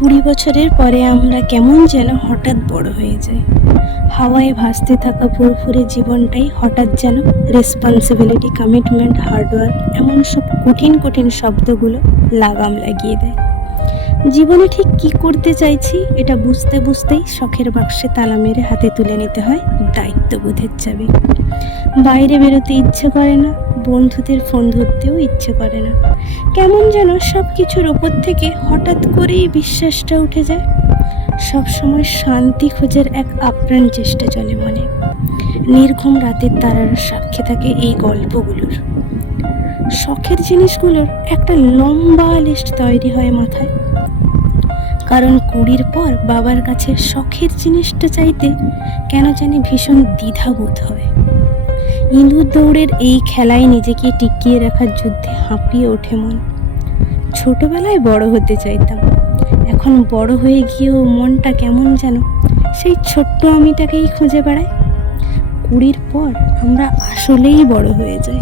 20 বছরের পরে আমরা কেমন যেন হঠাৎ বড় হয়ে যাই। হাওয়ায় ভাসতে থাকা ফুরফুরে জীবনটাই হঠাৎ যেন রেসপন্সিবিলিটি, কমিটমেন্ট, হার্ডওয়ার্ক এমন সব কঠিন কঠিন শব্দগুলো লাগাম লাগিয়ে দেয়। জীবনে ঠিক কি করতে চাইছি এটা বুঝতে বুঝতেই শখের বাক্সে তালা মেরে হাতে তুলে নিতে হয় দায়িত্ববোধের চাবি। বাইরে বেরোতে ইচ্ছে করে না, বন্ধুদের ফোন ধরতেও ইচ্ছে করে না। কেমন যেন সব কিছুর ওপর থেকে হঠাৎ করেই বিশ্বাসটা উঠে যায়। সবসময় শান্তি খোঁজার এক আপ্রাণ চেষ্টা চলে মনে। নির্ঘুম রাতের তারার সাক্ষী থাকে এই গল্পগুলোর। শখের জিনিসগুলোর একটা লম্বা লিস্ট তৈরি হয় মাথায়। কারণ 20-র পর বাবার কাছে শখের জিনিসটা চাইতে কেন জানি ভীষণ দ্বিধাবোধ হয়। ইঁদুর দৌড়ের এই খেলায় নিজেকে টিকিয়ে রাখার যুদ্ধে হাঁপিয়ে ওঠে মন। ছোটবেলায় বড় হতে চাইতাম, এখন বড় হয়ে গিয়েও মনটা কেমন যেন সেই ছোট্ট আমিটাকেই খুঁজে বেড়ায়। 20-র পর আমরা আসলেই বড় হয়ে যাই।